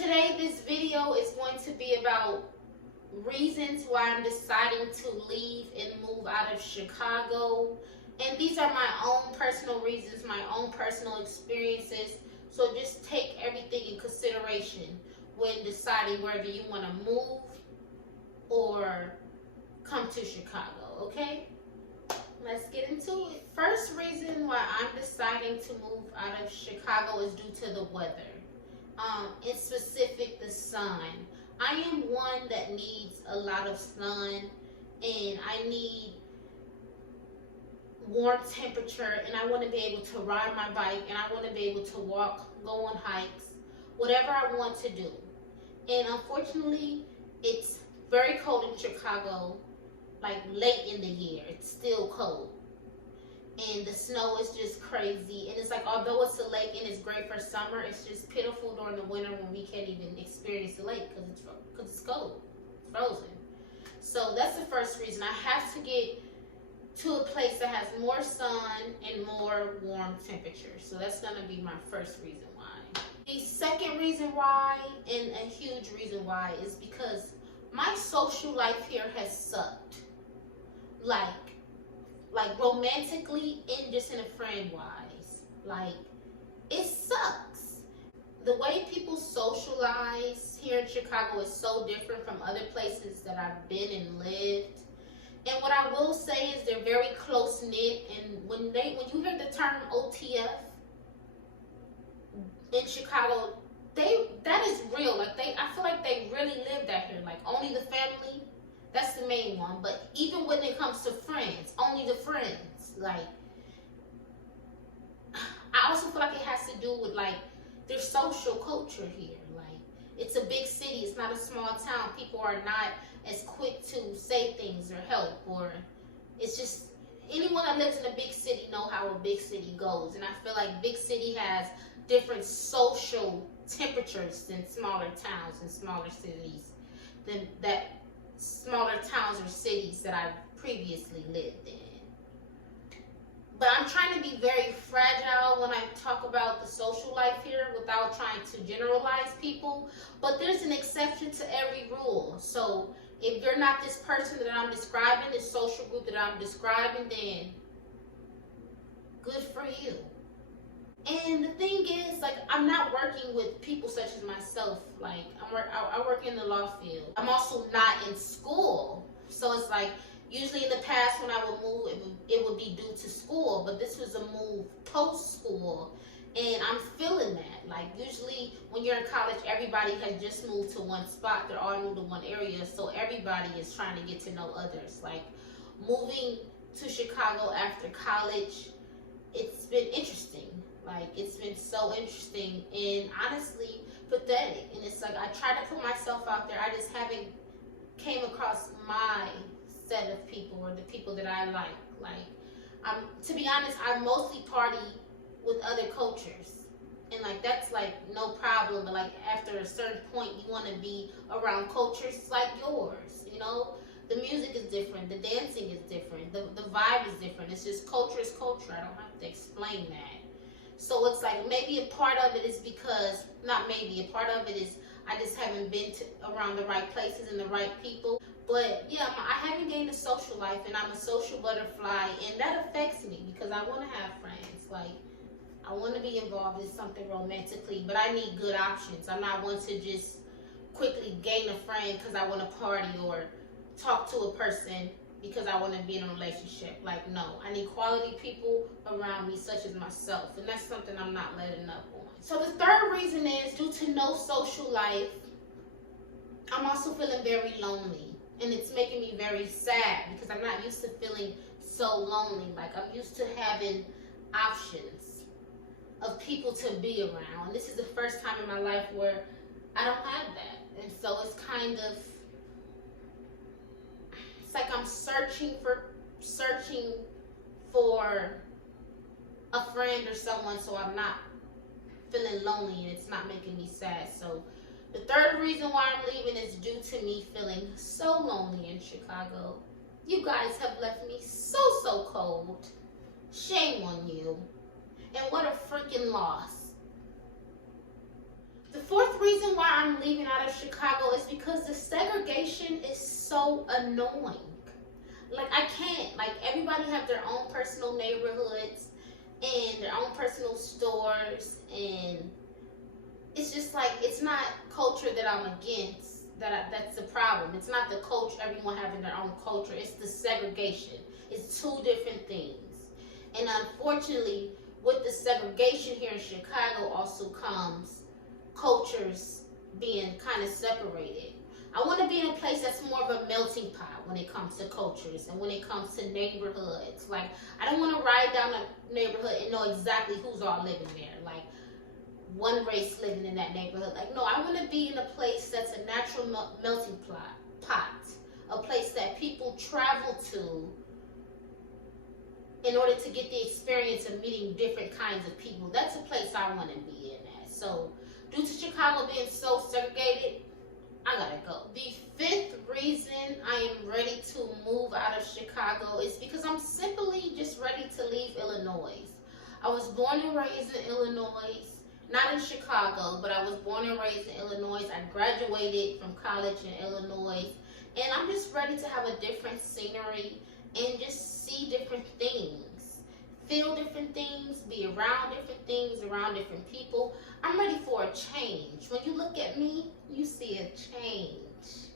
Today, this video is going to be about reasons why I'm deciding to leave and move out of Chicago. And these are my own personal reasons, my own personal experiences. So just take everything in consideration when deciding whether you want to move or come to Chicago, okay? Let's get into it. First reason why I'm deciding to move out of Chicago is due to the weather. In specific, the sun. I am one that needs a lot of sun, and I need warm temperature, and I want to be able to ride my bike, and I want to be able to walk, go on hikes, whatever I want to do. And unfortunately, it's very cold in Chicago, like late in the year. It's still cold. And the snow is just crazy. And it's like, although it's a lake and it's great for summer, it's just pitiful during the winter when we can't even experience the lake because it's cold. It's frozen. So that's the first reason. I have to get to a place that has more sun and more warm temperatures. So that's going to be my first reason why. The second reason why, and a huge reason why, is because my social life here has sucked. Like romantically and just in a friend wise. Like, it sucks. The way people socialize here in Chicago is so different from other places that I've been and lived. And what I will say is they're very close knit, and when you hear the term OTF in Chicago, that is real. Like, I feel like they really live that here. Like, only the family. That's the main one. But even when it comes to friends, only the friends. Like, I also feel like it has to do with, like, their social culture here. Like, it's a big city. It's not a small town. People are not as quick to say things or help. Or it's just, anyone that lives in a big city know how a big city goes. And I feel like big city has different social temperatures than smaller towns and smaller cities. Than that smaller towns or cities that I've previously lived in. But I'm trying to be very fragile when I talk about the social life here without trying to generalize people. But there's an exception to every rule. So if you're not this person that I'm describing, this social group that I'm describing, then good for you. And the thing is, like, I'm not working with people such as myself. Like, I work in the law field. I'm also not in school. So it's like, usually in the past when I would move, it would be due to school. But this was a move post-school. And I'm feeling that. Like, usually when you're in college, everybody has just moved to one spot. They're all new to one area. So everybody is trying to get to know others. Like, moving to Chicago after college, it's been interesting. Like, it's been so interesting and honestly pathetic. And it's like, I try to put myself out there. I just haven't came across my set of people or the people that I like. Like, to be honest, I mostly party with other cultures. And like, that's like no problem. But like, after a certain point, you want to be around cultures like yours, you know? The music is different. The dancing is different. The vibe is different. It's just culture is culture. I don't have to explain that. So it's like, maybe a part of it is because, not maybe, a part of it is I just haven't been around the right places and the right people. But yeah, I haven't gained a social life, and I'm a social butterfly, and that affects me because I want to have friends. Like, I want to be involved in something romantically, but I need good options. I'm not one to just quickly gain a friend because I want to party or talk to a person because I want to be in a relationship. Like, no, I need quality people around me such as myself, and that's something I'm not letting up on. So the third reason is due to no social life, I'm also feeling very lonely, and it's making me very sad because I'm not used to feeling so lonely. Like, I'm used to having options of people to be around, and this is the first time in my life where I don't have that. And so it's kind of, it's like I'm searching for a friend or someone, so I'm not feeling lonely and it's not making me sad. So the third reason why I'm leaving is due to me feeling so lonely in Chicago. You guys have left me so cold. Shame on you. And what a freaking loss. The fourth reason why I'm leaving out of Chicago is because the segregation is so annoying. Like, I can't. Like, everybody have their own personal neighborhoods and their own personal stores, and it's just like, it's not culture that I'm against. That's the problem. It's not the culture, everyone having their own culture. It's the segregation. It's two different things. And unfortunately, with the segregation here in Chicago also comes cultures being kind of separated. I want to be in a place that's more of a melting pot when it comes to cultures and when it comes to neighborhoods. Like, I don't want to ride down a neighborhood and know exactly who's all living there. Like, one race living in that neighborhood. Like, no, I want to be in a place that's a natural melting pot, a place that people travel to in order to get the experience of meeting different kinds of people. That's a place I want to be in at. So, due to Chicago being so segregated, I gotta go. The fifth reason I am ready to move out of Chicago is because I'm simply just ready to leave Illinois. I was born and raised in Illinois. Not in Chicago, but I was born and raised in Illinois. I graduated from college in Illinois. And I'm just ready to have a different scenery and just see different things. Feel different things, be around different things, around different people. I'm ready for a change. When you look at me, you see a change.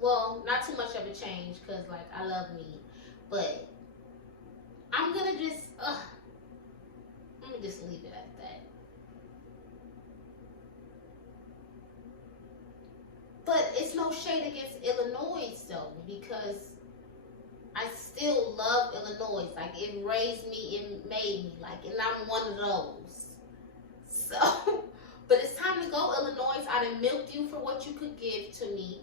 Well, not too much of a change because, like, I love me. But I'm going to just, let me just leave it at that. But it's no shade against Illinois, though, because I still love Illinois. Like, it raised me, it made me, like, and I'm one of those. So, but it's time to go, Illinois. I done milked you for what you could give to me.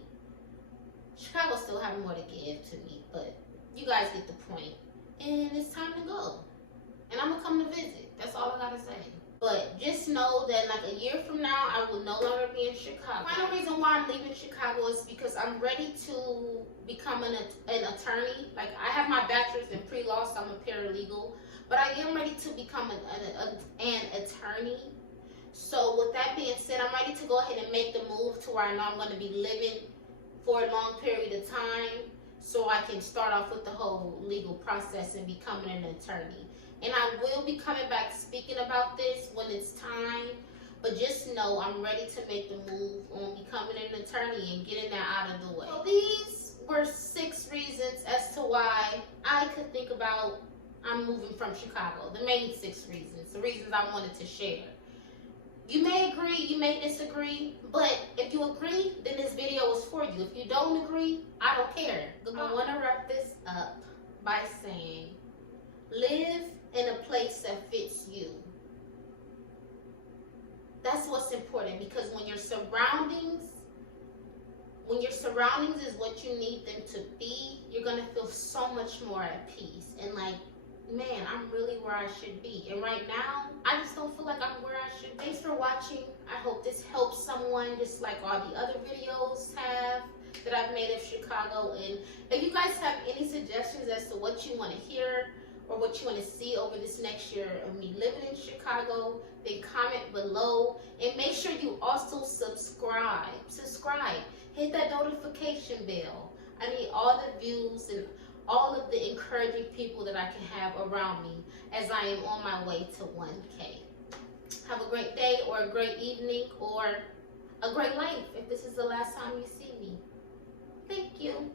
Chicago still have more to give to me, but you guys get the point. And it's time to go. And I'm going to come to visit. That's all I got to say. But just know that, like, a year from now, I will no longer be in Chicago. The final reason why I'm leaving Chicago is because I'm ready to become an attorney. Like, I have my bachelor's in pre-law, so I'm a paralegal. But I am ready to become an attorney. So with that being said, I'm ready to go ahead and make the move to where I know I'm going to be living for a long period of time, so I can start off with the whole legal process and becoming an attorney. And I will be coming back speaking about this when it's time. But just know I'm ready to make the move on becoming an attorney and getting that out of the way. So these were 6 reasons as to why I could think about I'm moving from Chicago. The main 6 reasons. The reasons I wanted to share. You may agree, you may disagree, but if you agree, then this video is for you. If you don't agree, I don't care. I want to wrap this up by saying, live in a place that fits you. That's what's important, because when your surroundings is what you need them to be, you're going to feel so much more at peace. And like, man, I'm really where I should be. And right now, I just don't feel like I'm where I should be. Thanks for watching. I hope this helps someone, just like all the other videos have that I've made of Chicago. And if you guys have any suggestions as to what you want to hear or what you want to see over this next year of me living in Chicago, then comment below. And make sure you also subscribe. Hit that notification bell. I need all the views and all of the encouraging people that I can have around me as I am on my way to 1K. Have a great day or a great evening or a great life if this is the last time you see me. Thank you.